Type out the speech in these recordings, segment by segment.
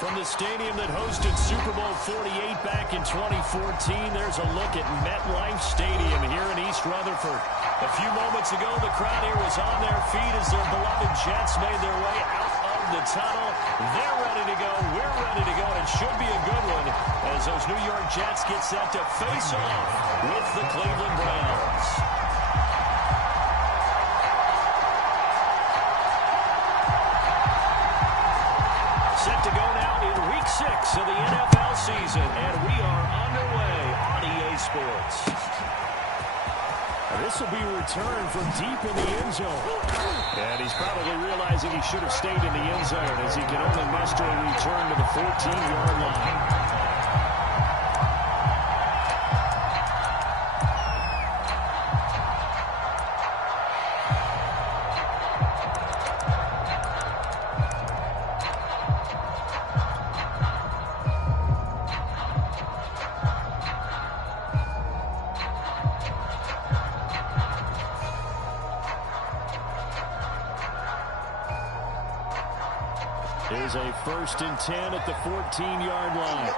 From the stadium that hosted Super Bowl 48 back in 2014, there's a look at MetLife Stadium here in East Rutherford. A few moments ago, the crowd here was on their feet as their beloved Jets made their way out of the tunnel. They're ready to go. We're ready to go. And it should be a good one as those New York Jets get set to face off with the Cleveland Browns. Set to go now in Week 6 of the NFL season, and we are underway on EA Sports. This will be a return from deep in the end zone. And he's probably realizing he should have stayed in the end zone as he can only muster a return to the 14-yard line. Here's a 1st and 10 at the 14-yard line.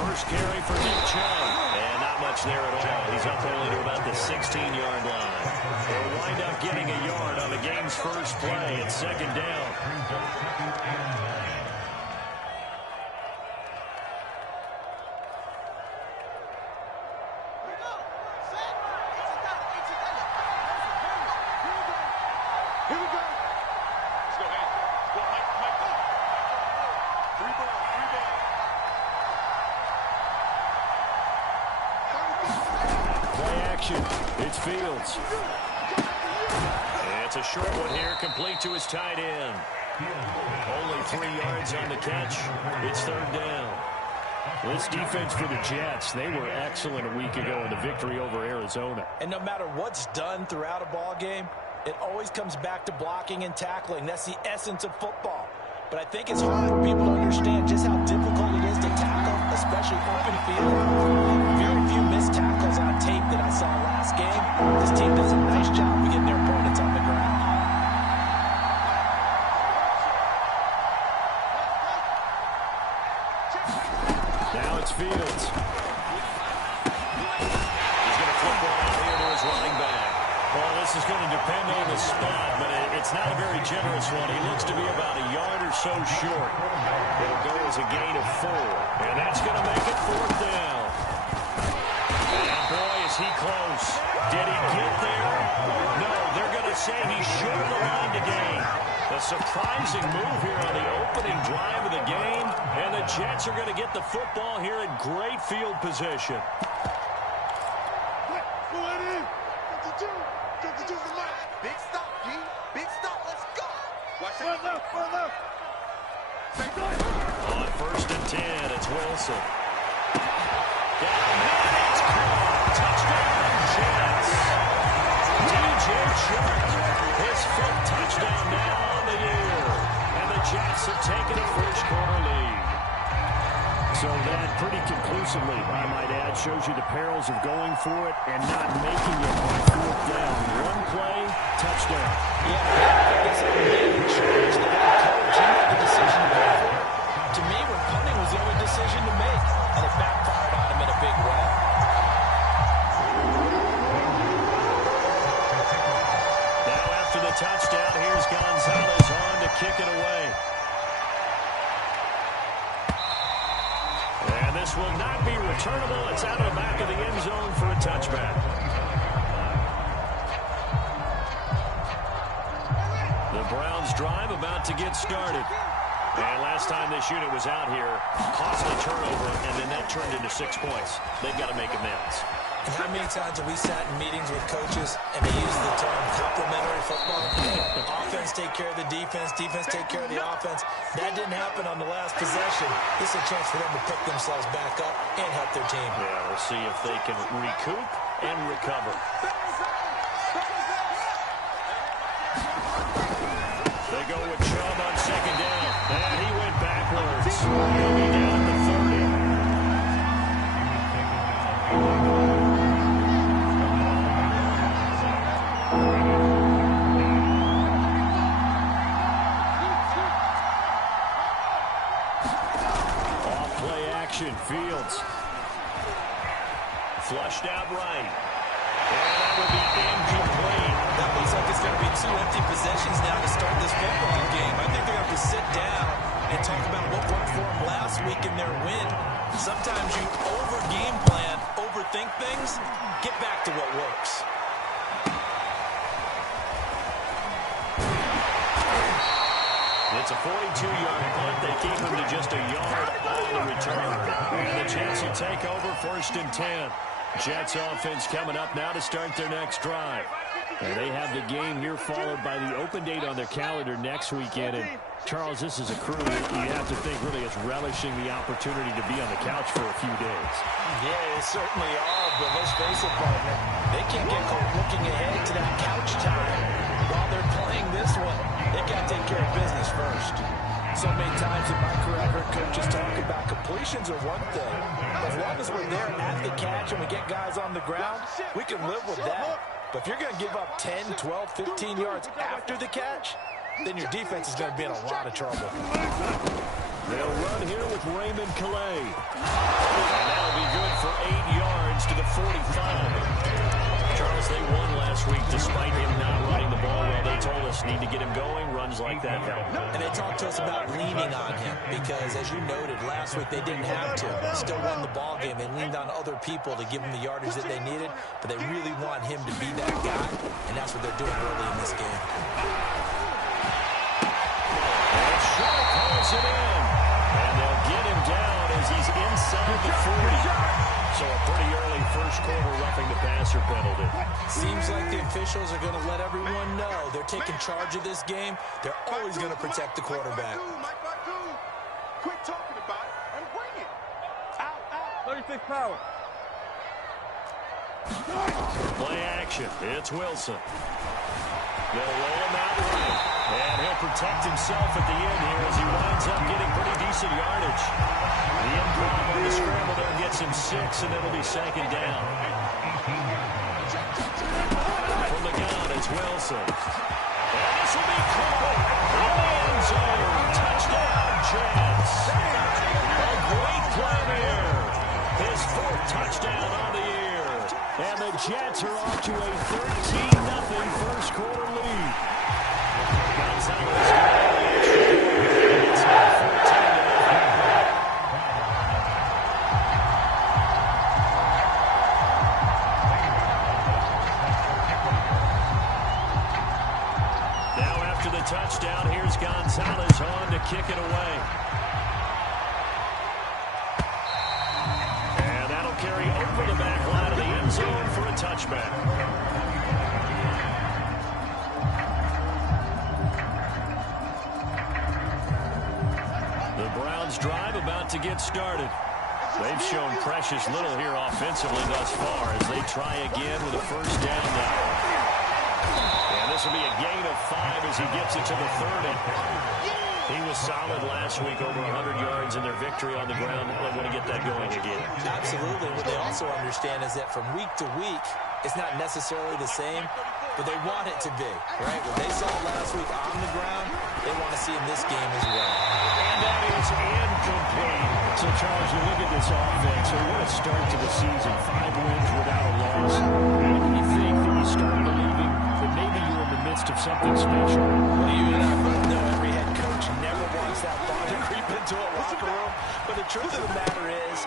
First carry for Nick Chubb. And not much there at all. He's up only to about the 16-yard line. They'll wind up getting a yard on the game's first play at 2nd down. It's Fields. It's a short one here, complete to his tight end. Only 3 yards on the catch. It's 3rd down. This defense for the Jets, they were excellent a week ago in the victory over Arizona. And no matter what's done throughout a ball game, it always comes back to blocking and tackling. That's the essence of football. But I think it's hard for people to understand just how difficult it is to tackle, especially open field. Very few missed tackles on tape that I saw last game. This team does a nice job of getting their opponents on the ground. Now it's Fields. He's going to flip one out here to his running back. Well, this is going to depend on the spot, but it's not a very generous one. He looks to be about a yard or so short. It'll go as a gain of 4, and that's going to make it 4th down. And boy, is he close. Did he get there? No, they're going to say he should have aligned the game. A surprising move here on the opening drive of the game, and the Jets are going to get the football here in great field position. Big stop, G. Big stop. Let's go. Watch it. On 1st and 10, it's Wilson. Down there, it's caught. Touchdown, Jets. DJ Chark, his 5th touchdown now on the year. And the Jets have taken a first-quarter lead. So that pretty conclusively, I might add, shows you the perils of going for it and not making it on 4th down. One play, touchdown. Yeah, I guess I made a choice. They got to coach. He made the decision to go for it. To me, punting was the only decision to make, and it backfired on him in a big way. Now after the touchdown, here's Gonzalez on to kick it away. And this will not be returnable. It's out of the back of the end zone for a touchback. The Browns drive about to get started. And last time this unit was out here, costly turnover, and then that turned into 6 points. They've got to make amends. And how many times have we sat in meetings with coaches and they use the term complementary football? Offense take care of the defense, defense take care of the offense. That didn't happen on the last possession. This is a chance for them to pick themselves back up and help their team. Yeah, we'll see if they can recoup and recover. They go with Chubb on 2nd down. And he went backwards. He'll be down at the 30. Fields. Flushed out right. And that will be incomplete. That looks like it's going to be 2 empty possessions now to start this football game. I think they're going to have to sit down and talk about what worked for them last week in their win. Sometimes you over-game plan, overthink things. Get back to what works. It's a 42-yard punt. They keep him to just a yard on the return. And the Jets will take over 1st and 10. Jets offense coming up now to start their next drive. And they have the game here followed by the open date on their calendar next weekend. And Charles, this is a crew you have to think really is relishing the opportunity to be on the couch for a few days. Yeah, they certainly are, but let's face it, partner. They can't get caught looking ahead to that couch time while they're playing this one. They got to take care of business first. So many times in my career, I've heard coaches talk about completions are one thing. As long as we're there at the catch and we get guys on the ground, we can live with that. But if you're going to give up 10, 12, 15 yards after the catch, then your defense is going to be in a lot of trouble. They'll run here with Raymond Calais. And that'll be good for 8 yards to the 45. Charles, they won last week despite him not running the ball well. They told us need to get him going. Runs like that help. And they talked to us about leaning on him because, as you noted, last week they didn't have to. Still won the ball game. They leaned on other people to give them the yardage that they needed, but they really want him to be that guy, and that's what they're doing early in this game. And Sharp holds it in. And they'll get him down as he's inside the 40. So a pretty early first quarter roughing the passer penalty. Seems like the officials are going to let everyone know they're taking charge of this game. They're always going to protect the quarterback. Quit talking about it and bring it. Out. 36 power. Play action. It's Wilson. They'll roll him out right. And he'll protect himself at the end here as he winds up getting pretty decent yardage. The improv on the scramble there gets him 6, and it'll be 2nd down. From the gun, it's Wilson. And this will be caught in the end zone. Touchdown, Jets. A great play here. His 4th touchdown on the year. And the Jets are off to a 13-0 first quarter lead. Gonzalez it's now 14-0. Now after the touchdown, here's Gonzalez on to kick it away. And that'll carry over the back line of the end zone for a touchback. The Browns drive about to get started. They've shown precious little here offensively thus far as they try again with a first down now. And this will be a gain of 5 as he gets it to the 30. He was solid last week, over 100 yards in their victory on the ground. They want to get that going again. Absolutely. What they also understand is that from week to week, it's not necessarily the same, but they want it to be, right? What they saw last week on the ground, they want to see in this game as well. And that is incomplete. So, Charles, you look at this offense, so what a start to the season. 5 wins without a loss. How do you think that you start believing that maybe you're in the midst of something special? Well, you and I both know every head coach never wants that thought to creep into a locker room. But the truth of the matter is,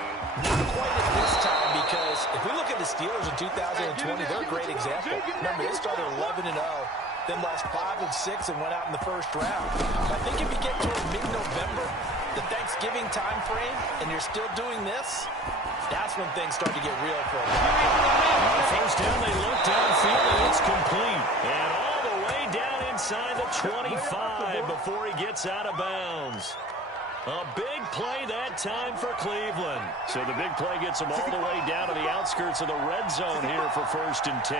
not quite at this time, because if we look at the Steelers in 2020, they're a great example. Remember, they started 11-0, then lost 5 of 6 and went out in the first round. I think if you get toward mid-November, the Thanksgiving time frame, and you're still doing this, that's when things start to get real for them. On first down, they look downfield, and it's complete. And all the way down inside the 25 before he gets out of bounds. A big play that time for Cleveland. So the big play gets them all the way down to the outskirts of the red zone here for 1st and 10.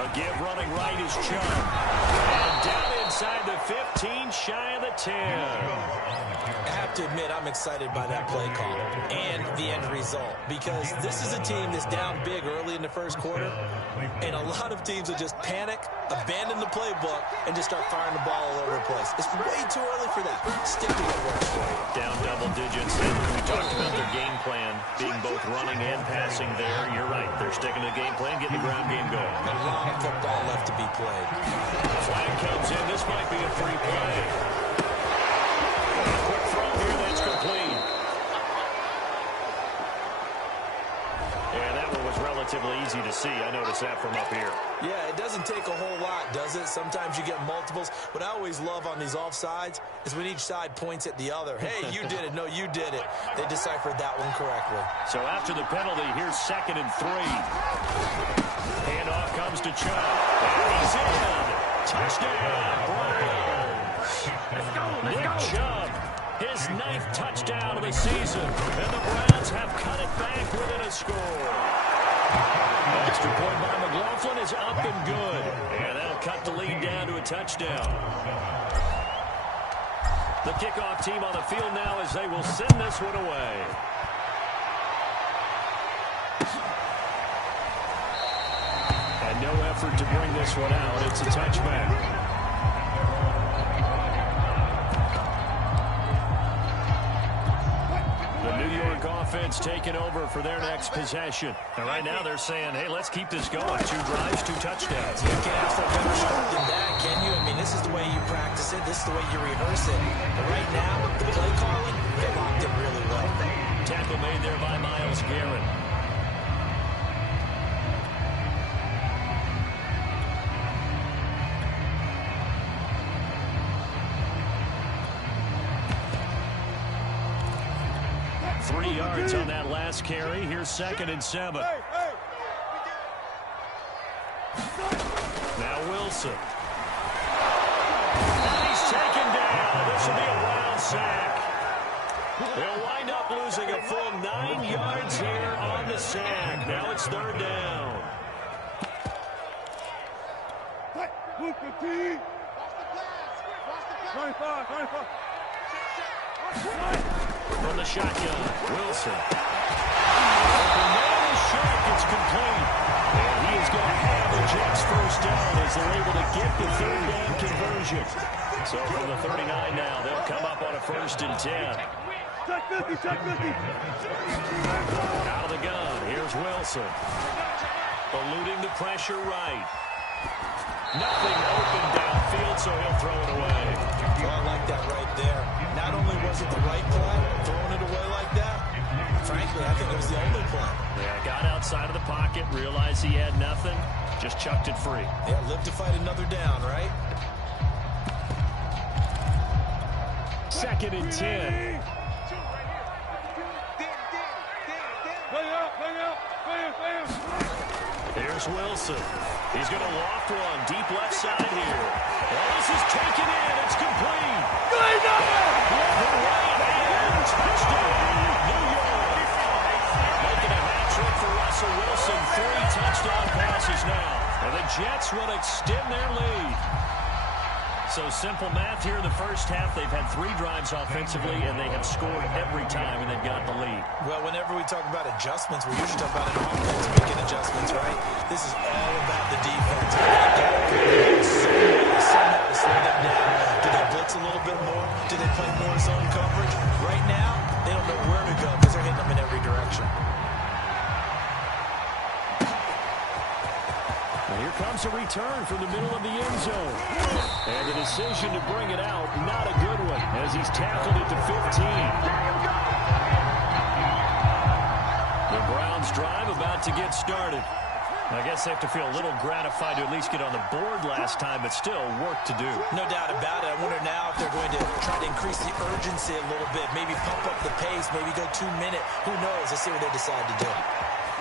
A give running right is Chubb. And down inside the 15, shy of the 10. I have to admit, I'm excited by that play call and the end result, because this is a team that's down big early in the first quarter, and a lot of teams will just panic, abandon the playbook, and just start firing the ball all over the place. It's way too early for that. Stick to what works for you. Down double digits, and we talked about their game plan being both running and passing there. You're right. They're sticking to the game plan, getting the ground game going. A long football left to be played. Flag comes in. This might be a free play. Quick throw here. That's complete. And that one was relatively easy to see. I noticed that from up here. Yeah, it doesn't take a whole lot, does it? Sometimes you get multiples. What I always love on these offsides is when each side points at the other. Hey, you did it. No, you did it. They deciphered that one correctly. So after the penalty, here's 2nd and 3. Handoff comes to Chubb. And he's in. Touchdown, Browns. Nick Chubb, his 9th touchdown of the season. And the Browns have cut it back within a score. Extra point by McLaughlin is up and good. And that'll cut the lead down to a touchdown. The kickoff team on the field now as they will send this one away. And no effort to bring this one out. It's a touchback. New York offense taking over for their next possession. And right now they're saying, hey, let's keep this going. 2 drives, 2 touchdowns. You can't ask for a better start than that, can you? I mean, this is the way you practice it. This is the way you rehearse it. But right now, the play calling, they locked it really well. Tackle made there by Myles Garrett. Yards on that last carry. Here's 2nd and 7. Now Wilson. And he's taken down. This will be a Brown sack. They'll wind up losing a full 9 yards here on the sack. Now it's 3rd down. From the shotgun, Wilson. The man is short. It's complete. And he is going to have the Jets first down as they're able to get the 3rd down conversion. So from the 39 now, they'll come up on a 1st and 10. Out of the gun, here's Wilson. Eluding the pressure right. Nothing open downfield, so he'll throw it away. Well, I like that right there. Not only was it the right play, throwing it away like that, frankly, I think it was the only play. Yeah, got outside of the pocket, realized he had nothing, just chucked it free. Yeah, live to fight another down, right? 2nd and 10. Here's Wilson. He's going to loft one deep left side here. Oh, this is taken in. It's complete. Touchdown, New York. Making a hat trick for Russell Wilson. 3 touchdown passes now. And the Jets will extend their lead. So simple math here in the first half. They've had 3 drives offensively, and they have scored every time, and they've got the lead. Well, whenever we talk about adjustments, we usually talk about an offense making adjustments, right? This is all about the defense. Somehow to slow them down. Do they blitz a little bit more? Do they play more zone coverage? Right now, they don't know where to go because they're hitting them in every direction. Here comes a return from the middle of the end zone. And the decision to bring it out, not a good one, as he's tackled it to 15. The Browns drive about to get started. I guess they have to feel a little gratified to at least get on the board last time, but still work to do. No doubt about it. I wonder now if they're going to try to increase the urgency a little bit, maybe pump up the pace, maybe go 2-minute. Who knows? Let's see what they decide to do.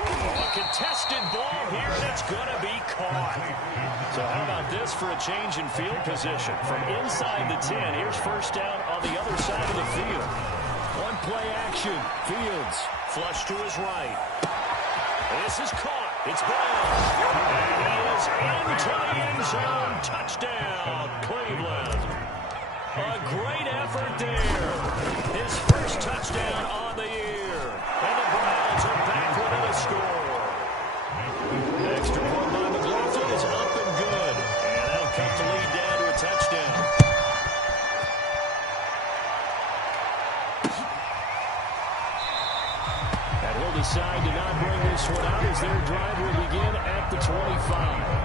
A contested ball here, and it's going to be caught. So how about this for a change in field position? From inside the 10, here's first down on the other side of the field. One play action. Fields flush to his right. This is caught. It's Brown. And he is into the end zone. Touchdown, Cleveland. A great effort there. His first touchdown on the year. And the Browns are back within a score. Extra point by McLaughlin is up and good. And that'll cut the lead down to a touchdown. And he'll decide to not bring this one out as their drive will begin at the 25.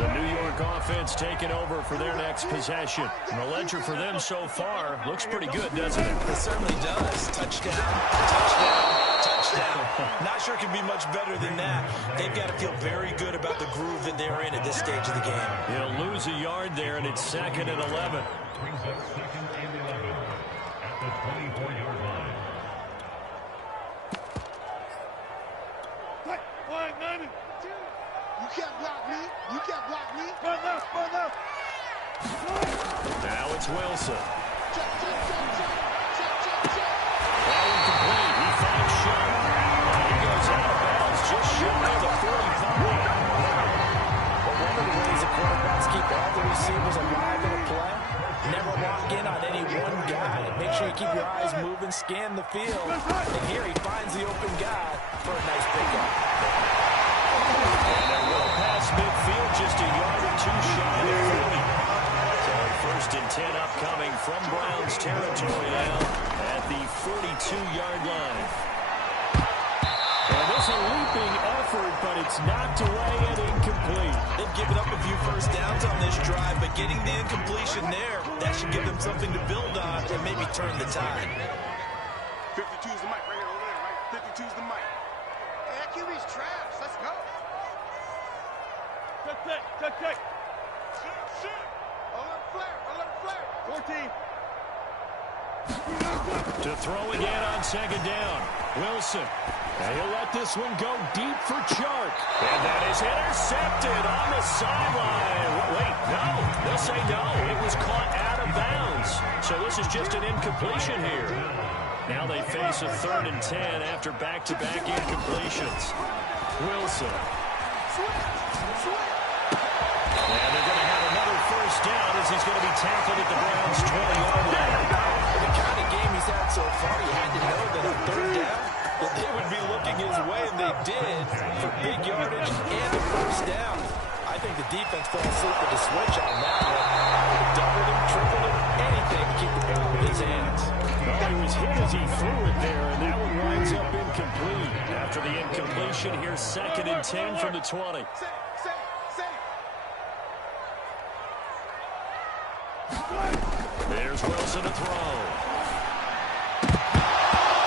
The New York offense taking over for their next possession. And the ledger for them so far looks pretty good, doesn't it? It certainly does. Touchdown, touchdown, touchdown. Not sure it can be much better than that. They've got to feel very good about the groove that they're in at this stage of the game. He'll lose a yard there, and it's 2nd and 11. Brings up 2nd and 11 at the 24-yard line. You can't block me. You can't block me. Run left. Now it's Wilson. Check. Ball incomplete. He finds Sharp. He goes out of bounds just shy of the 45. But one of the ways the quarterbacks keep all the receivers alive in a play, never lock in on any one guy. Make sure you keep your eyes moving, scan the field. And here he finds the open guy for a nice pickup. And they're well past midfield, just a yard or two shy of 40. So 1st and 10 upcoming from Browns territory now at the 42-yard line. And this is a leaping effort, but it's knocked away and incomplete. They've given up a few first downs on this drive, but getting the incompletion there, that should give them something to build on and maybe turn the tide. 52's the mic right here over there, right? 52's the mic. Hey, that QB's trash. Let's go. Check. Alert flare. 14. To throw again on 2nd down. Wilson. And he'll let this one go deep for Chark. And that is intercepted on the sideline. Wait, no. They'll say no. It was caught out of bounds. So this is just an incompletion here. Now they face a 3rd and 10 after back-to-back incompletions. Wilson. And they're going to have another first down as he's going to be tackled at the Browns' 20-yard line. The kind of game he's had so far, you had to know that on 3rd down, that they would be looking his way, and they did, for big yardage and a first down. I think the defense fell asleep with the switch on that one. Doubled him, tripled him, anything to keep the ball in his hands. Well, he was hit as he threw it there, and that one winds up incomplete. After the incompletion, here's 2nd and 10 from the 20. There's Wilson to throw.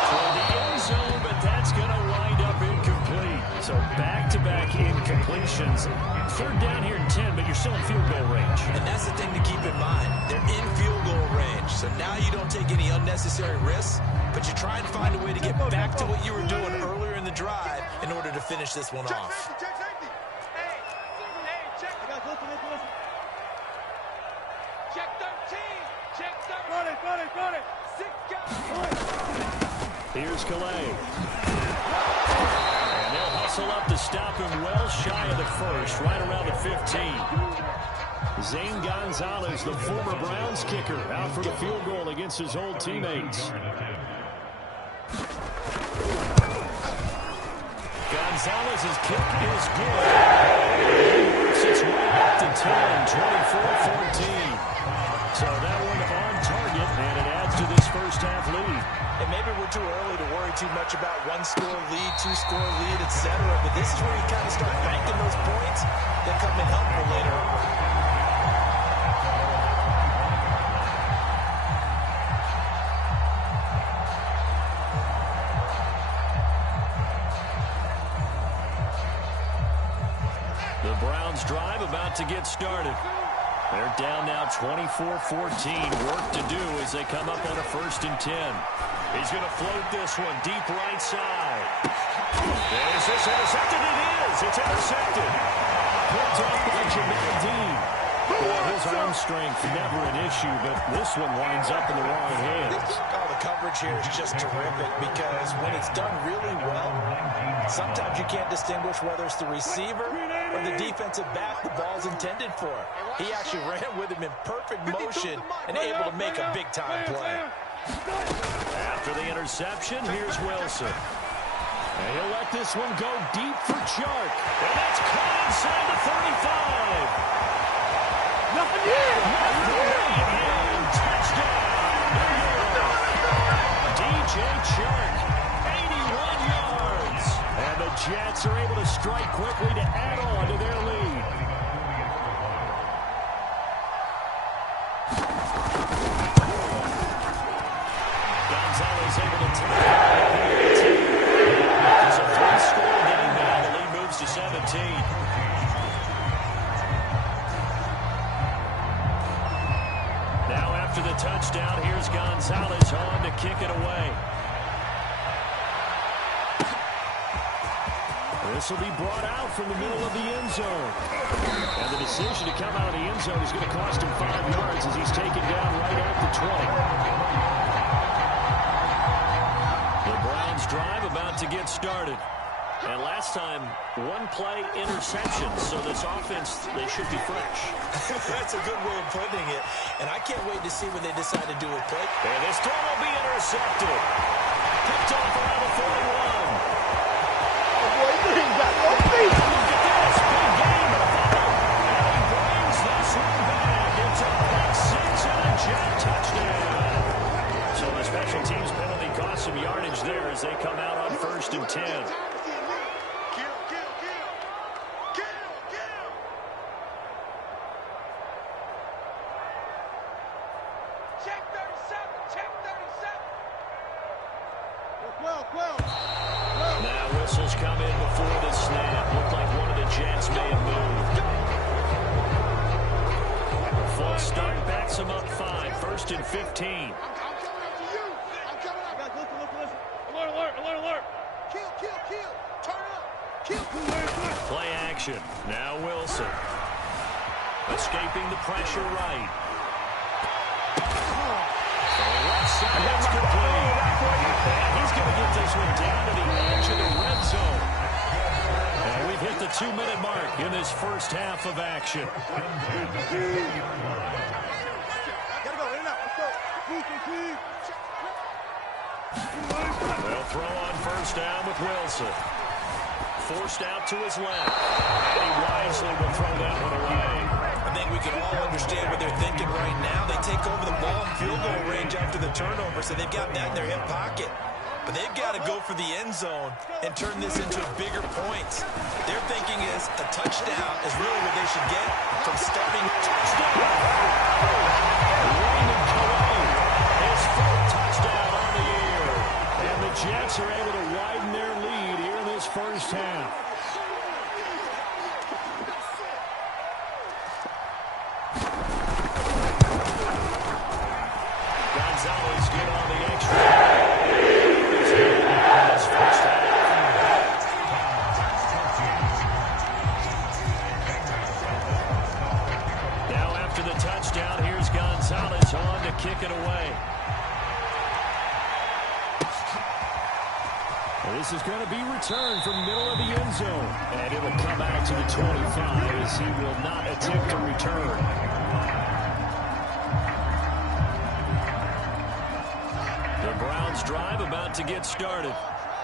For the end zone, but that's going to wind up incomplete. So back-to-back incompletions. 3rd down here and 10, but you're still in field goal range. And that's the thing to keep in mind. They're in field goal range. So now you don't take any unnecessary risks, but you try and find a way to get back to what you were doing earlier in the drive in order to finish this one off. Check safety. Hey, check. Listen. Check 13. Check 13. Got it. 6 guys. Here's Calais. And they'll hustle up to stop him well shy of the 1st, right around the 15. Zane Gonzalez, the former Browns kicker, out for the field goal against his old teammates. Gonzalez's kick is good. It's way up to 10, 24-14. So that one on target, and it adds to this first half lead. And maybe we're too early to worry too much about 1-score lead, 2-score lead, etc. But this is where you kind of start banking those points that come in helpful later on. The Browns drive about to get started. They're down now 24-14. Work to do as they come up on a 1st and 10. He's going to float this one deep right side. Is this intercepted? It is. It's intercepted. Picked up by Jamel Dean. Well, his arm strength never an issue, but this one winds up in the wrong hands. Oh, the coverage here is just terrific because when it's done really well, sometimes you can't distinguish whether it's the receiver or the defensive back the ball's intended for. He actually ran with him in perfect motion and able to make a big-time play. After the interception, here's Wilson. And he'll let this one go deep for Chark. And that's caught inside the 35. Nothing yet. And touchdown. DJ Chark, 81 yards. And the Jets are able to strike quickly to add on to their lead. Gonzalez able to tie it. It's a three-score game now. The lead moves to 17. Now after the touchdown, here's Gonzalez on to kick it away. This will be brought out from the middle of the end zone. And the decision to come out of the end zone is going to cost him 5 yards as he's taken down right at the 20. The Browns drive about to get started. And last time, one play interception. So this offense, they should be fresh. That's a good way of putting it. And I can't wait to see what they decide to do with play. And this throw will be intercepted. Picked off around the 41. He got no feet. Look at this. Big game. And he brings this one back. It's a pick six and a Jet touchdown. So the special teams penalty cost some yardage there as they come out on 1st and 10. Check 37. Check 37. 12. Now whistles come in before the snap. Looked like one of the Jets may have moved. Full start backs him up 5. 1st and 15. I'm coming after you. I'm coming after you. Listen. Alert. Kill. Turn up. Kill. Play action. Now Wilson. Escaping the pressure right. Left side, that's complete. And he's going to get this one down to the edge of the red zone. And we've hit the 2-minute mark in this first half of action. Gotta go. In and out. Let's go. They'll throw on 1st down with Wilson. Forced out to his left. And he wisely will throw that one away. I think we can all understand what they're thinking right now. They take over the ball in field goal range after the turnover, so they've got that in their hip pocket. But they've got to go for the end zone and turn this into bigger points. Their thinking is a touchdown is really what they should get from starting. Touchdown! Raymond Calais, his 4th touchdown on the year. And the Jets are able to widen their lead here in this first half. Gonzalez get on the extra. This first half. Now after the touchdown, here's Gonzalez on to kick it away. This is going to be returned from middle of the end zone. And it'll come back to the 25 as he will not attempt to return. The Browns drive about to get started.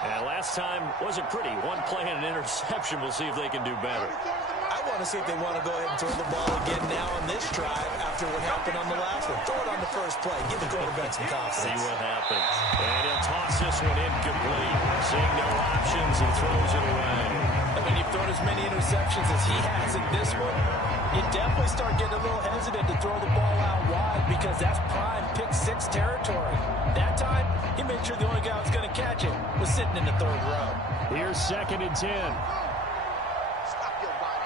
And last time wasn't pretty. One play and an interception. We'll see if they can do better. I want to see if they want to go ahead and throw the ball again now on this drive after what happened on the last one. Throw it on the first play. Give the quarterback some confidence. See what happens. And he'll toss this one incomplete. Seeing no options, he throws it away. And when you've thrown as many interceptions as he has in this one, you definitely start getting a little hesitant to throw the ball out wide because that's prime pick 6 territory. That time, he made sure the only guy who was going to catch it was sitting in the 3rd row. Here's 2nd and 10. Stop your body.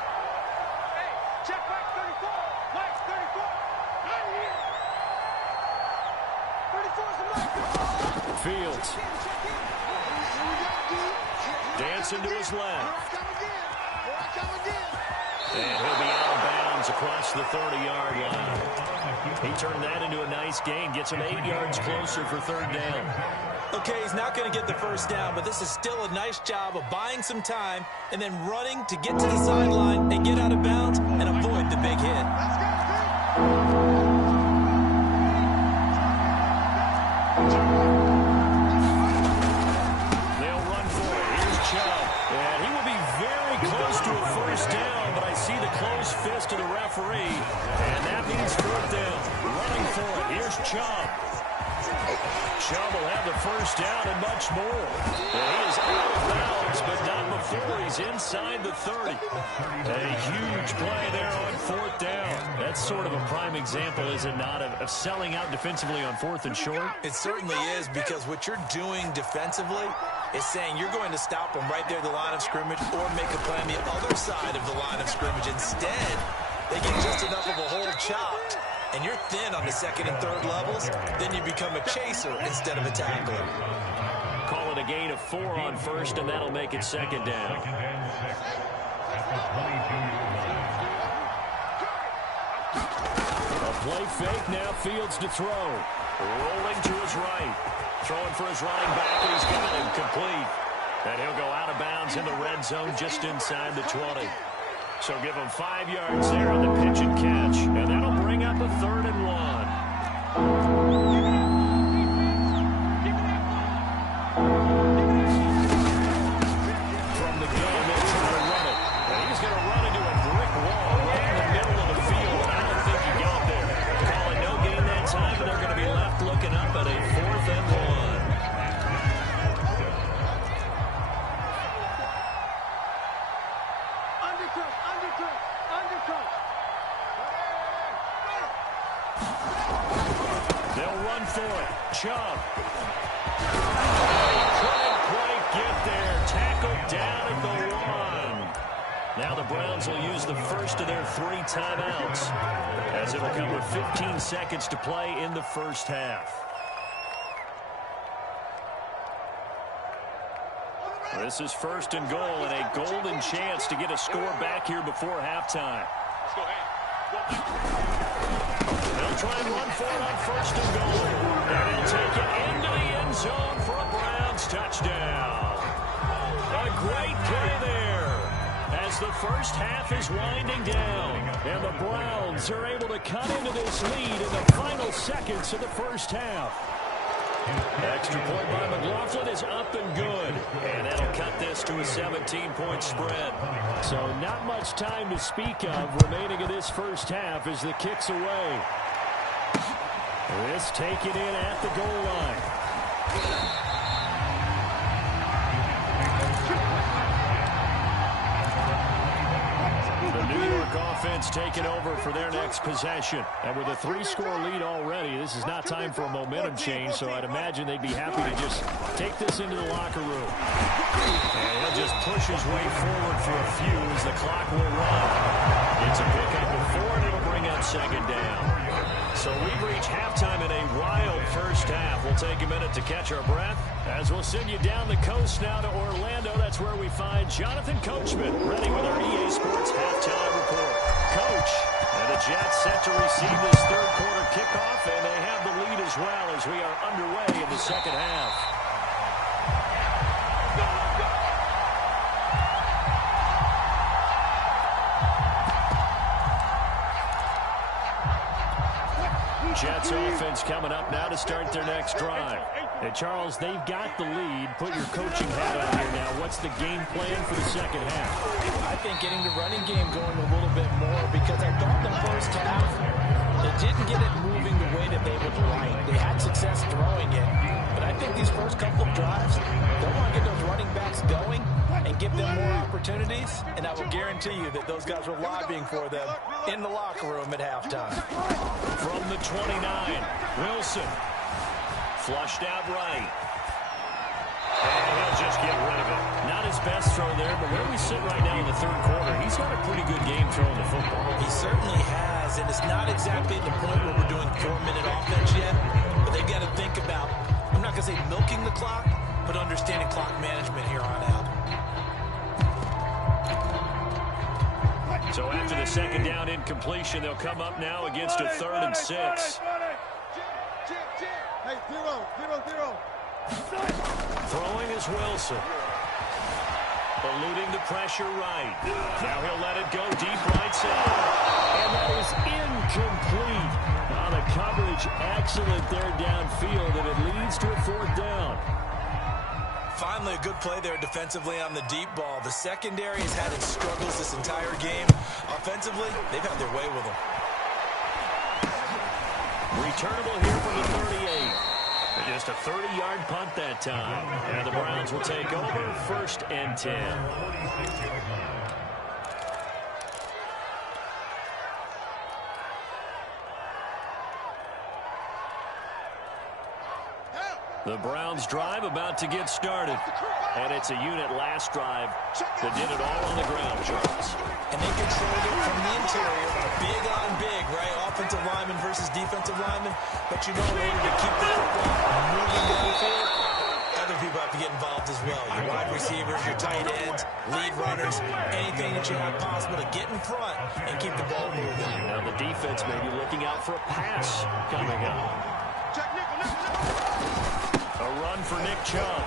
Hey, check back 34. Mike, 34. Out of here. 34 is the Mike. Fields. Dancing to his left. Here I come again. And he'll be out of bounds across the 30-yard line. He turned that into a nice gain. Gets him 8 yards closer for 3rd down. Okay, he's not going to get the first down, but this is still a nice job of buying some time and then running to get to the sideline and get out of bounds and avoid the big hit. They'll run for it. Here's Chubb. And he will be very close to a first down, but I see the closed fist of the referee, and that means fourth down. Running for it. Here's Chubb. Chubb will have the first down and much more. And he is out of bounds, but not before he's inside the 30. A huge play there on fourth down. That's sort of a prime example, is it not, of selling out defensively on fourth and short? It certainly is, because what you're doing defensively is saying you're going to stop them right there at the line of scrimmage or make a play on the other side of the line of scrimmage. Instead, they get just enough of a hole chopped, and you're thin on the second and third levels, then you become a chaser instead of a tackler. Call it a gain of 4 on first, and that'll make it second down. A play fake, now Fields to throw. Rolling to his right. Throwing for his running back, and he's got him complete. And he'll go out of bounds in the red zone just inside the 20. So give him 5 yards there on the pitch and catch. And that'll bring up a 3rd and 1. From the gun, they'll try to run it. And he's going to run into a brick wall right in the middle of the field. And I don't think he got there. Call it no gain that time, and they're going to be left looking up at a 4th and 1. They'll run for it. Chubb. He couldn't quite get there. Tackled down at the 1. Now the Browns will use the first of their 3 timeouts, as it'll come with 15 seconds to play in the first half. This is 1st and goal, and a golden chance to get a score back here before halftime. They'll try and run for it on 1st and goal. And they'll take it into the end zone for a Browns touchdown. A great play there as the first half is winding down. And the Browns are able to cut into this lead in the final seconds of the first half. Extra point by McLaughlin is up and good. And that'll cut this to a 17-point spread. So not much time to speak of remaining in this first half as the kick's away. This taken in at the goal line. The New York offense taking over for their next possession. And with a 3-score lead already, this is not time for a momentum change, so I'd imagine they'd be happy to just take this into the locker room. And he'll just push his way forward for a few as the clock will run. It's a pickup of 4, and it'll bring up second down. So we've reached halftime in a wild first half. We'll take a minute to catch our breath as we'll send you down the coast now to Orlando. That's where we find Jonathan Coachman ready with our EA Sports halftime report. Coach, and the Jets set to receive this third quarter kickoff, and they have the lead as well as we are underway in the second half. Jets offense coming up now to start their next drive. Hey, Charles, they've got the lead. Put your coaching hat on here now. What's the game plan for the second half? I think getting the running game going a little bit more, because I thought the first half, they didn't get it moving the way that they would like. They had success throwing it, but I think these first couple of drives, they'll want to get those running backs going and give them more opportunities, and I will guarantee you that those guys were lobbying for them in the locker room at halftime. From the 29, Wilson. Flushed out right. And he'll just get rid of it. Not his best throw there, but where we sit right now in the third quarter, he's had a pretty good game throwing the football. He certainly has, and it's not exactly the point where we're doing 4-minute offense yet, but they've got to think about, I'm not going to say milking the clock, but understanding clock management here on out. So after the second down incompletion, they'll come up now against a 3rd and 6. Hey, 0-0. Throwing is Wilson. Eluding the pressure right. Now he'll let it go deep right side. And that is incomplete. The coverage excellent there downfield, and it leads to a 4th down. Finally, a good play there defensively on the deep ball. The secondary has had its struggles this entire game. Offensively, they've had their way with them. Returnable here from the 38. Just a 30-yard punt that time. And the Browns will take over 1st and 10. The Browns drive about to get started. And it's a unit last drive that did it all on the ground, Charles. And they controlled it from the interior. Big on big, right? Offensive lineman versus defensive lineman. But you know, in order to keep the football moving down the field, other people have to get involved as well. Your wide receivers, your tight ends, lead runners, anything that you have possible to get in front and keep the ball moving. Now the defense may be looking out for a pass coming up. A run for Nick Chubb.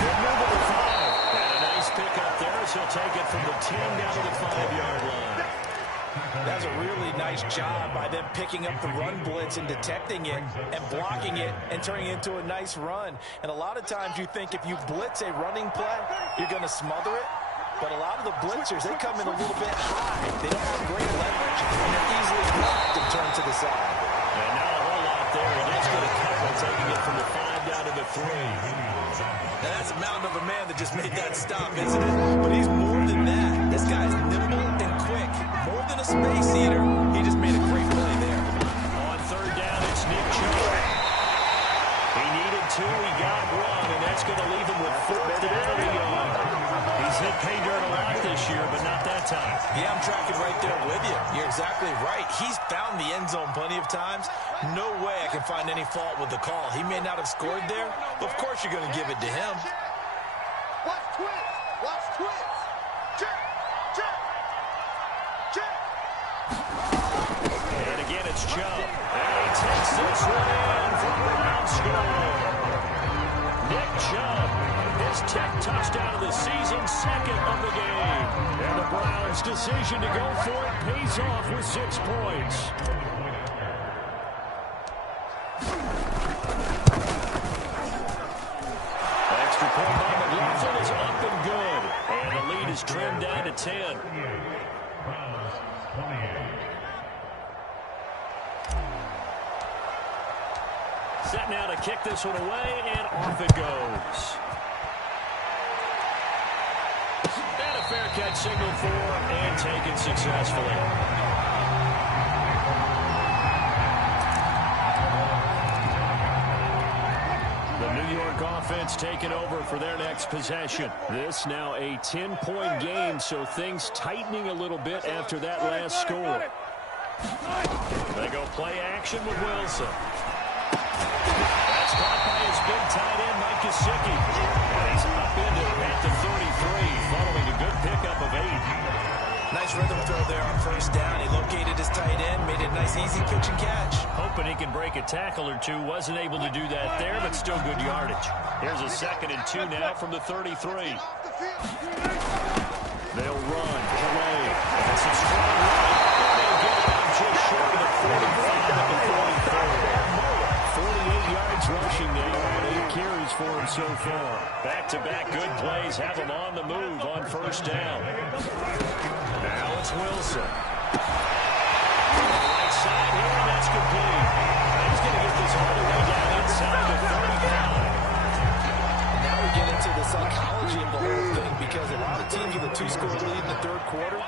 Good move at the 5. And a nice pickup there as he'll take it from the 10 down to the 5-yard line. That's a really nice job by them picking up the run blitz and detecting it and blocking it and turning it into a nice run. And a lot of times you think if you blitz a running play, you're going to smother it. But a lot of the blitzers, they come in a little bit high. They don't have great leverage, and they're easily blocked and turned to the side. And now a whole lot there. And it's going to cover, taking it from the 5 down to the 3. Now that's a mountain of a man that just made that stop, isn't it? But he's more than that. This guy's nimble and quick. More than a space eater. He just made a great play there. On 3rd down, it's Nick Chubb. He needed 2. He got 1, and that's going to leave him with 4th down to the yard. He's hit pay dirt a lot this year, but not that time. Yeah, I'm tracking right there with you. You're exactly right. He's found the end zone plenty of times. No way I can find any fault with the call. He may not have scored there, but of course you're going to give it to him. Watch twins. Watch twins. Check. Check. Check. And again, it's Chubb. And he takes this one in for the Browns score. Nick Chubb, his 10th touchdown of the season, 2nd of the game. And the Browns' decision to go for it pays off with 6 points. Extra point by McLaughlin is up and good. And the lead is trimmed down to 10. Set now to kick this one away, and off it goes. And a fair catch signaled for and taken successfully. The New York offense taking over for their next possession. This now a 10-point game, so things tightening a little bit after that last score. They go play action with Wilson. That's caught by his big tight end, Mike Gesicki. And he's up into it at the 33, following a good pickup of 8. Nice rhythm throw there on 1st down. He located his tight end, made it a nice, easy pitch and catch. Hoping he can break a tackle or two. Wasn't able to do that there, but still good yardage. Here's a 2nd and 2 now from the 33. They'll run. Calais. That's a strong run. They'll get it out just short of the 45 at the 44. 48 yards rushing there, and 8 carries for him so far. Back-to-back good plays have him on the move on 1st down. Now it's Wilson. On the right side here, and that's complete. He's going to get this all the way down inside the 35. Now we get into the psychology of the whole thing, because a lot of teams with a 2-score lead in the 3rd quarter,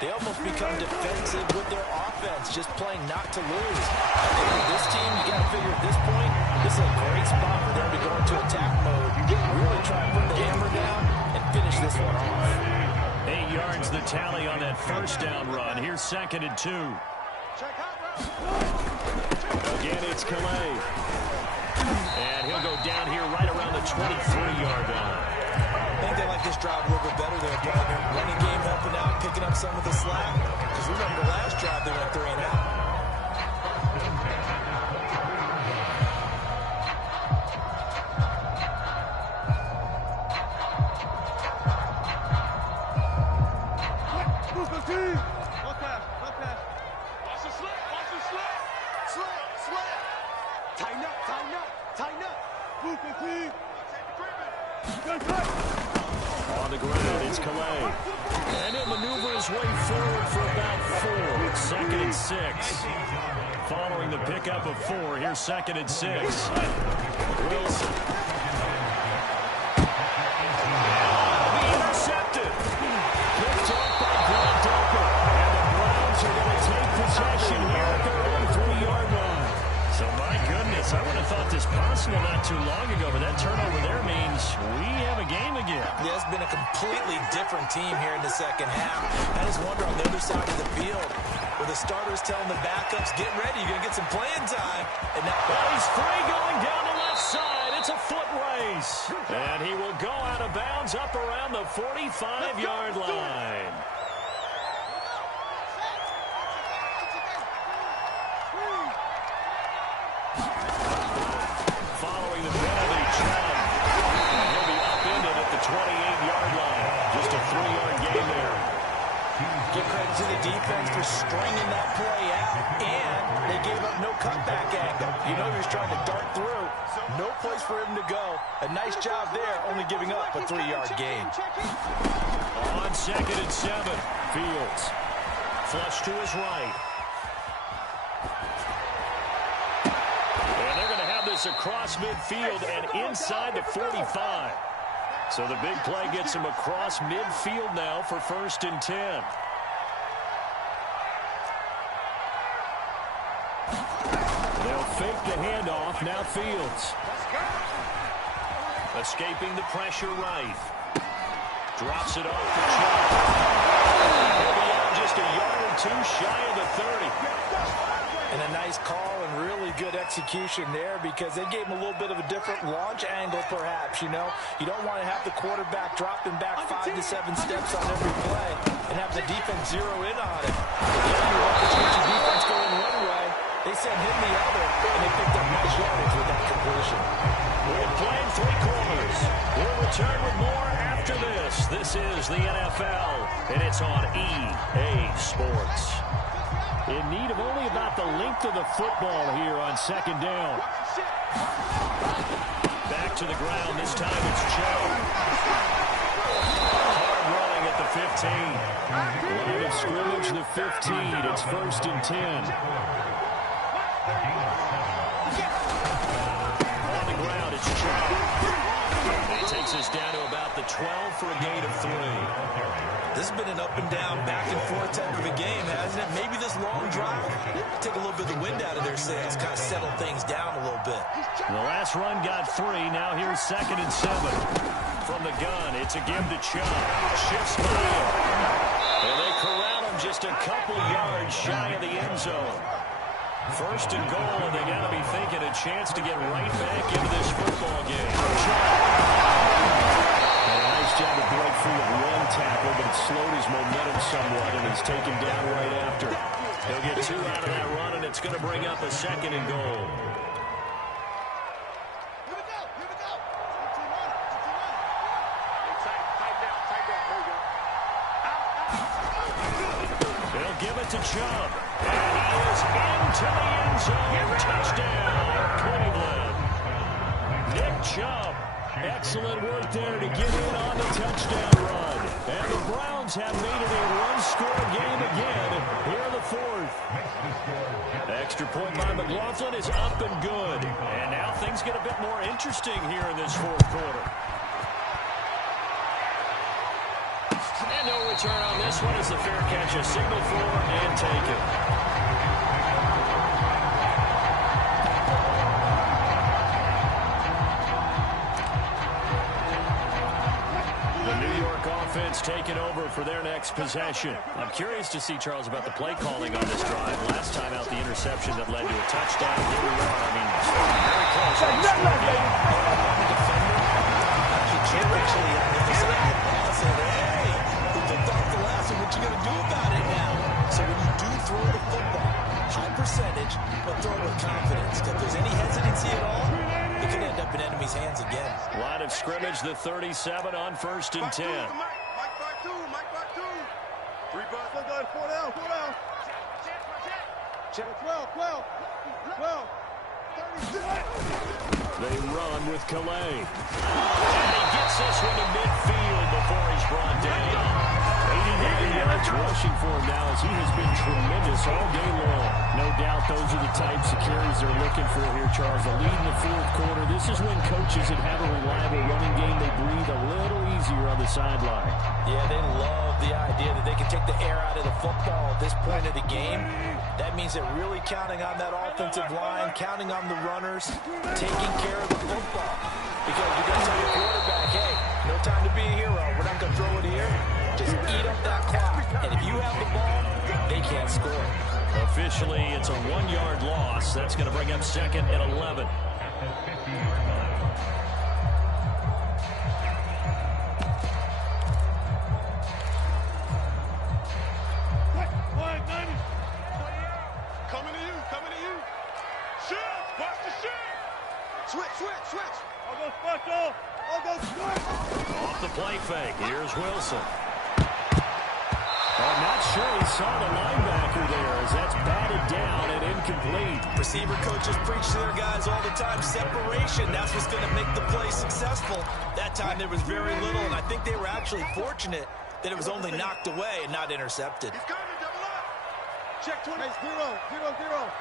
they almost become defensive with their offense, just playing not to lose. I think with this team, you got to figure at this point, this is a great spot for them to go into attack mode, really try to put the hammer down and finish this one off. 8 yards the tally on that 1st down run. Here's 2nd and 2. Again, it's Calais. And he'll go down here right around the 23-yard line. I think they like this drive a little bit better there, partner. Running game helping out, picking up some of the slack. Because remember the last drive, they went 3 and out. On the ground is Calais. And he'll maneuver his way forward for about 4. 2nd and 6. Following the pickup of 4, here's 2nd and 6. Wilson. Intercepted. Picked off by Grant Delpit. And the Browns are going to take possession here at their own 3-yard line. So, my goodness, I would have thought this possible not too long ago, but that turnover there means we have a game again. Yeah, it's been a completely different team here in the second half. I just wonder on the other side of the field, where the starters telling the backups, get ready, you're going to get some playing time. And now he's free going down the left side. It's a foot race. And he will go out of bounds up around the 45-yard line. Following the penalty, Chubb. He'll be upended at the 28-yard line. Just a 3-yard gain there. Give credit to the defense for stringing that play out, and they gave up no cutback angle. You know he was trying to dart through. No place for him to go. A nice job there, only giving up a 3-yard gain. On 2nd and 7, Fields. Flush to his right. And they're going to have this across midfield and inside the 45. So the big play gets him across midfield now for 1st and 10. They'll fake the handoff. Now Fields. Escaping the pressure right. Drops it off to Chubb. He'll be out just a yard or 2 shy of the 30. And a nice call and really good execution there because they gave him a little bit of a different launch angle perhaps, you know. You don't want to have the quarterback dropping back 5 to 7 steps on every play and have the defense zero in on it. The defense going one way, they sent him the other, and they picked up nice yardage with that completion. We're playing 3 quarters. We'll return with more after this. This is the NFL, and it's on EA Sports. In need of only about the length of the football here on 2nd down. Back to the ground. This time it's Chubb. Hard running at the 15. Line of scrimmage, the 15. It's 1st and 10. On the ground, it's Chubb. And he takes us down to about the 12 for a gain of 3. This has been an up-and-down, back-and-forth type of a game, hasn't it? Maybe this long drive take a little bit of the wind out of their sails, kind of settle things down a little bit. The last run got 3. Now here's 2nd and 7. From the gun, it's a give to Chubb. Shifts by him. And they corral him just a couple yards shy of the end zone. 1st and goal, and they got to be thinking a chance to get right back into this football game. Nice job to break free of one tackle, but it slowed his momentum somewhat, and he's taken down right after. He'll get 2 out of that run, and it's going to bring up a 2nd and goal. Here we go. Here we go. Tight down. There you go. They'll give it to Chubb. And he is into the end zone. Touchdown, Cleveland. Nick Chubb. Excellent work there to get in on the touchdown run. And the Browns have made it a one-score game again here in the 4th. Extra point by McLaughlin is up and good. And now things get a bit more interesting here in this 4th quarter. And no return on this one as the fair catch is signaled for and taken. Offense taking over for their next possession. I'm curious to see, Charles, about the play calling on this drive. Last time out, the interception that led to a touchdown. Here we are. I mean, very close. You can't actually say, hey, who picked off the last one? What you going to do about it now? So when you do throw the football, high percentage, but throw it with confidence. If there's any hesitancy at all, it could end up in enemy's hands again. Line of scrimmage, the 37 on 1st and 10. Mike back 2. 3 bucks. 4 down. Check 12. 36. They run with Calais. And he gets this one rushing for him now as he has been tremendous all day long. No doubt those are the types of carries they're looking for here, Charles. The lead in the fourth quarter. This is when coaches that have a reliable running game, they breathe a little easier on the sideline. Yeah, they love the idea that they can take the air out of the football at this point of the game. That means they're really counting on that offensive line, counting on the runners, taking care of the football. Because you're going to tell your quarterback, hey, no time to be a hero. We're not going to throw it here. Just eat up that clock. And if you have the ball, they can't score. Officially, it's a 1-yard loss. That's going to bring up 2nd and 11. Coming to you. Shift, watch the shift. Switch. I'll go special. Off the play fake. Here's Wilson. I'm not sure he saw the linebacker there as that's batted down and incomplete. Receiver coaches preach to their guys all the time. Separation, that's what's going to make the play successful. That time there was very little, and I think they were actually fortunate that it was only knocked away and not intercepted. He's coming, double up. Check 20. Zero.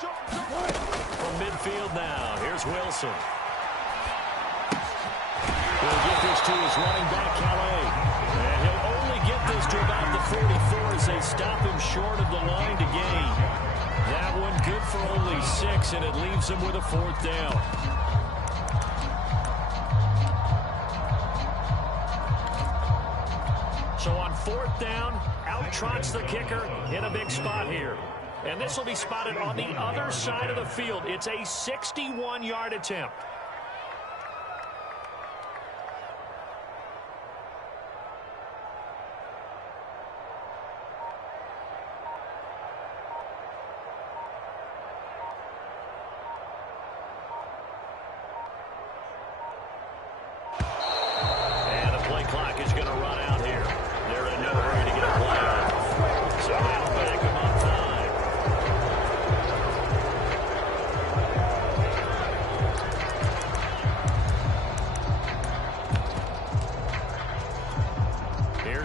Jump. From midfield now, here's Wilson. He'll get this to his running back, Calais. And he'll only get this to about the 44 as they stop him short of the line to gain. That one good for only 6, and it leaves him with a 4th down. So on 4th down, out trots the kicker in a big spot here. And this will be spotted on the other side of the field. It's a 61-yard attempt.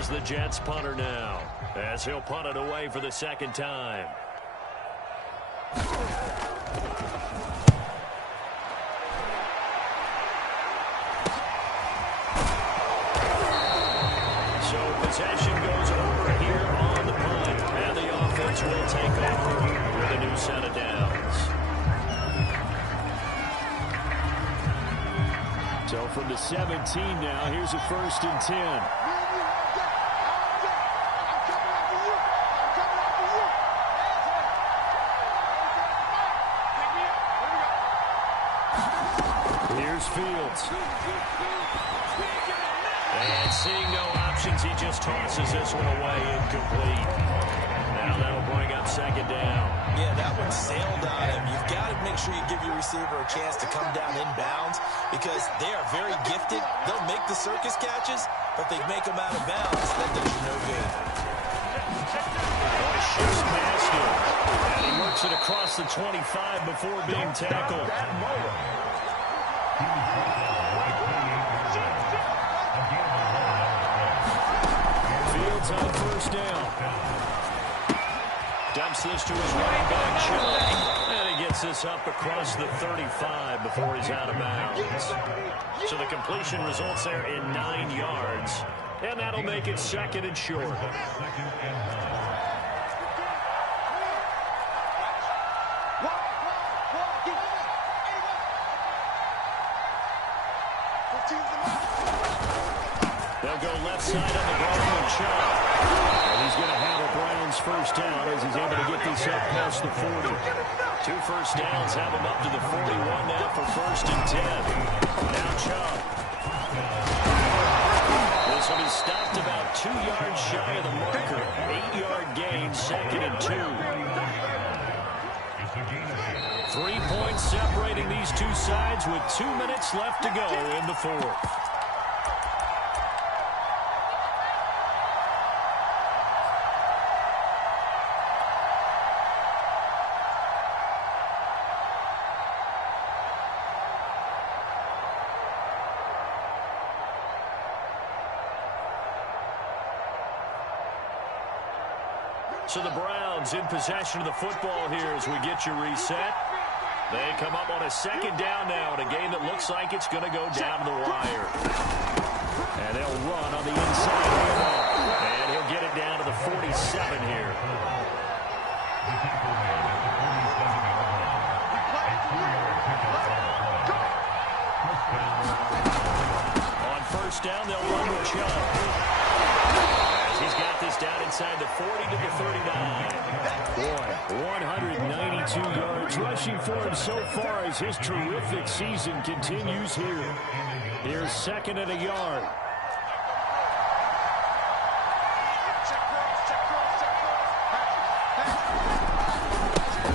The Jets punter now, as he'll punt it away for the 2nd time. So possession goes over here on the punt, and the offense will take over with a new set of downs. So from the 17 now, here's a 1st and 10. Fields. And seeing no options, he just tosses this one away incomplete. Now that'll bring up 2nd down. Yeah, that one sailed on him. You've got to make sure you give your receiver a chance to come down inbounds because they are very gifted. They'll make the circus catches, but they make them out of bounds. That does you no good. He shoots past him. And he works it across the 25 before being tackled. Fields on 1st down. Dumps this to his running back, Chubb. And he gets this up across the 35 before he's out of bounds. So the completion results there in 9 yards. And that'll make it 2nd and short. They'll go left side on the ball with Chubb. And he's going to handle Brown's 1st down as he's able to get this up past the 40. 2 first downs have him up to the 41 now for 1st and 10. Now Chubb. This will be stopped about 2 yards shy of the marker. 8-yard gain, 2nd and 2. 3 points separating these two sides with 2 minutes left to go in the 4th. So the Browns in possession of the football here as we get you reset. They come up on a second down now in a game that looks like it's going to go down to the wire. And they'll run on the inside here. And he'll get it down to the 47 here. On first down, they'll run with Chubb. As he's got this down inside the 40 to the 39. Boy, 192 yards rushing for him so far as his terrific season continues here. Here's second and a yard.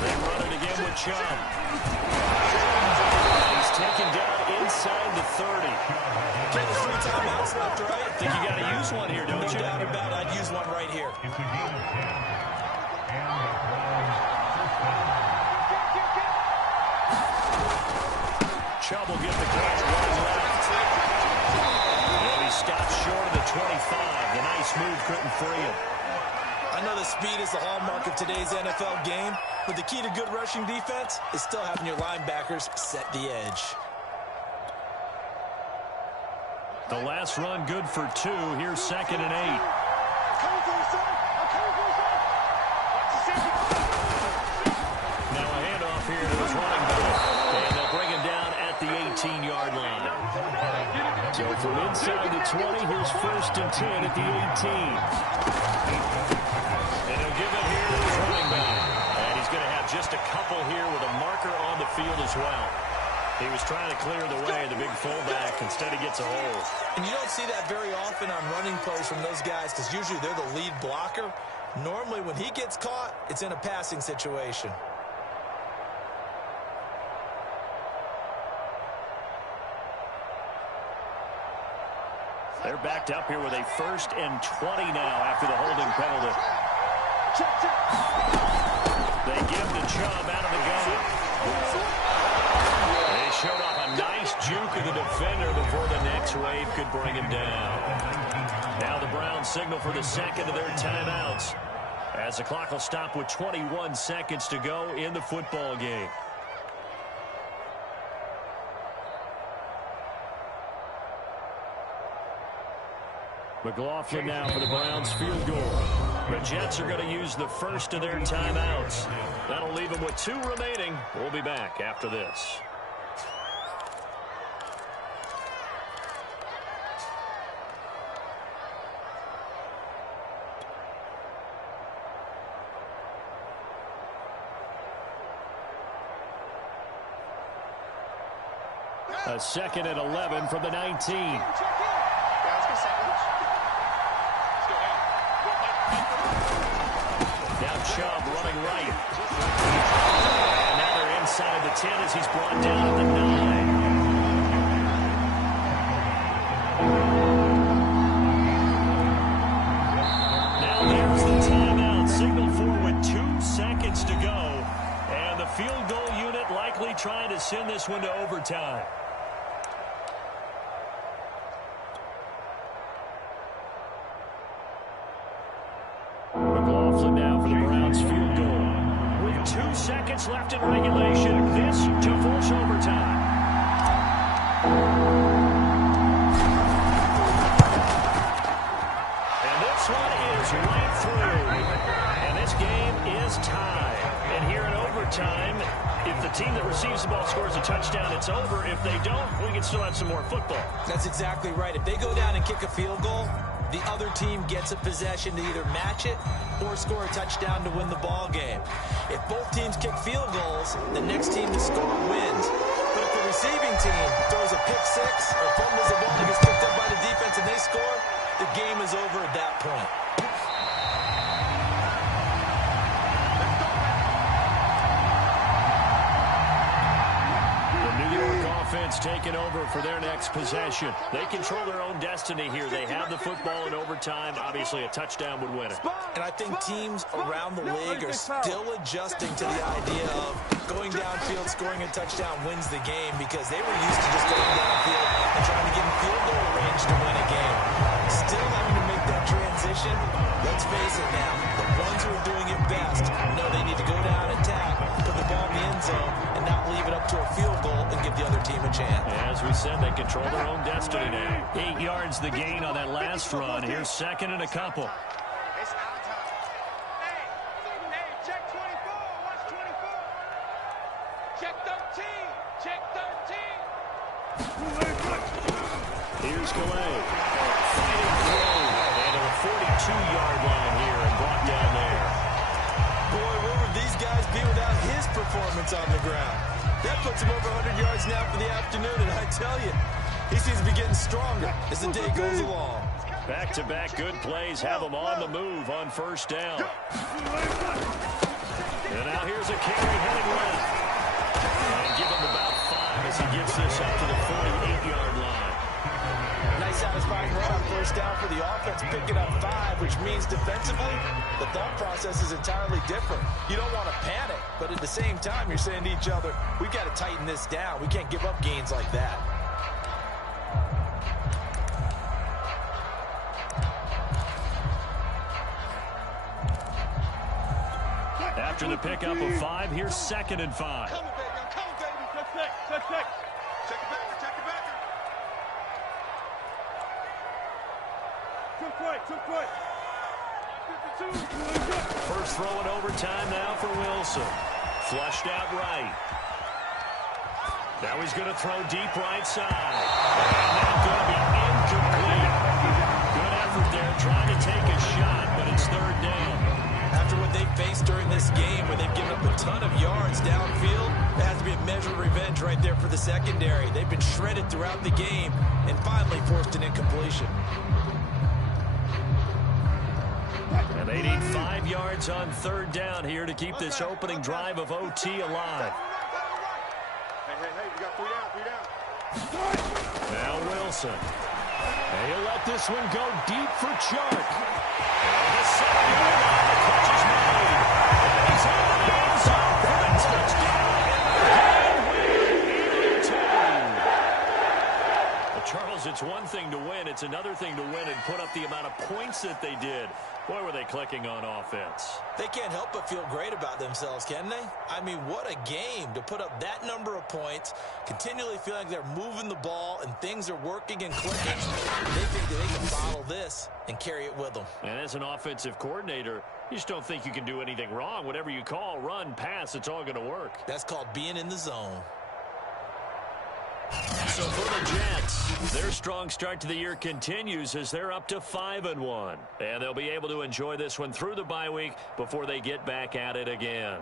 They run it again with Chubb. He's taken down inside the 30. Take the 3 timeouts left, right? Think you got to use one here, don't you? No doubt about it. I'd use one right here. It's a gain of 10. And the Browns first down. Chubb will get the catch running left. He'll be stopped short of the 25. The nice move couldn't free him. I know the speed is the hallmark of today's NFL game, but the key to good rushing defense is still having your linebackers set the edge. The last run good for 2. Here's second and 8. Now a handoff here to his running back. And they'll bring him down at the 18-yard line. So from inside the 20, here's first and 10 at the 18. And he'll give it here to his running back. And he's going to have just a couple here with a marker on the field as well. He was trying to clear the way, the big fullback. Instead, he gets a hold. And you don't see that very often on running plays from those guys because usually they're the lead blocker. Normally, when he gets caught, it's in a passing situation. They're backed up here with a first and 20 now after the holding penalty. They give the Chubb out of the gun. They showed off a nice juke of the defender before the next wave could bring him down. Now the Browns signal for the second of their timeouts as the clock will stop with 21 seconds to go in the football game. McLaughlin now for the Browns field goal. The Jets are going to use the first of their timeouts. That'll leave them with 2 remaining. We'll be back after this. A second and 11 from the 19. Now Chubb running right. And now they're inside the 10 as he's brought down at the 9. Now there's the timeout. Signal for with 2 seconds to go. And the field goal unit likely trying to send this one to overtime. Now for the Browns field goal. With 2 seconds left in regulation, this to force overtime. And this one is right through. And this game is tied. And here in overtime, if the team that receives the ball scores a touchdown, it's over. If they don't, we can still have some more football. That's exactly right. If they go down and kick a field goal, the other team gets a possession to either match it or score a touchdown to win the ball game. If both teams kick field goals, the next team to score wins. But if the receiving team throws a pick six or fumbles the ball and gets picked up by the defense and they score, the game is over at that point. Offense taking over for their next possession. They control their own destiny here. They have the football in overtime. Obviously, a touchdown would win it. And I think teams around the league are still adjusting to the idea of going downfield, scoring a touchdown wins the game because they were used to just going downfield and trying to get in field goal range to win a game. Still having to make that transition. Let's face it now, the ones who are doing it said, they control their own destiny now. 8 yards the gain on that last run. Here's second and a couple. It's our time. Hey, check 24. Watch 24. Check 13. Check 13. Here's Galay. Fighting through. And a 42-yard line here and brought down there. Boy, where would these guys be without his performance on the ground? That puts him over 100 yards now for the afternoon, and I tell you, he seems to be getting stronger as the day goes along. Back-to-back good plays have him on the move on first down. And now here's a carry heading left. And give him about 5 as he gets this up to the 48-yard line. Nice satisfying run on first down for the offense, picking up 5, which means defensively, the thought process is entirely different. You don't want to panic, but at the same time, you're saying to each other, we've got to tighten this down. We can't give up gains like that. After the pickup of 5, here's second and 5. Come on, baby. Come on, baby. Check it back. Check it back. Took right. 52. First throw in overtime now for Wilson. Flushed out right. Now he's going to throw deep right side. And that's going to be incomplete. Good effort there trying to take a shot, but it's third down. After what they faced during this game, where they've given up a ton of yards downfield, there has to be a measure of revenge right there for the secondary. They've been shredded throughout the game and finally forced an incompletion. And they need 5 yards on third down here to keep this opening drive of OT alive. Hey, we got 3 down. Now Wilson. He'll let this one go deep for Chark. And the 7-yard line, the catch is made. And he's in the end zone for the touchdown. And the game win 82. Well, Charles, it's one thing to win. It's another thing to win and put up the amount of points that they did. Boy, were they clicking on offense. They can't help but feel great about themselves, can they? I mean, what a game to put up that number of points, continually feeling like they're moving the ball and things are working and clicking. They think that they can bottle this and carry it with them. And as an offensive coordinator, you just don't think you can do anything wrong. Whatever you call, run, pass, it's all going to work. That's called being in the zone. So for the Jets, their strong start to the year continues as they're up to 5-1. And they'll be able to enjoy this one through the bye week before they get back at it again.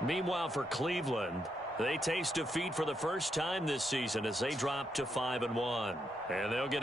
Meanwhile, for Cleveland, they taste defeat for the first time this season as they drop to 5-1. And they'll get a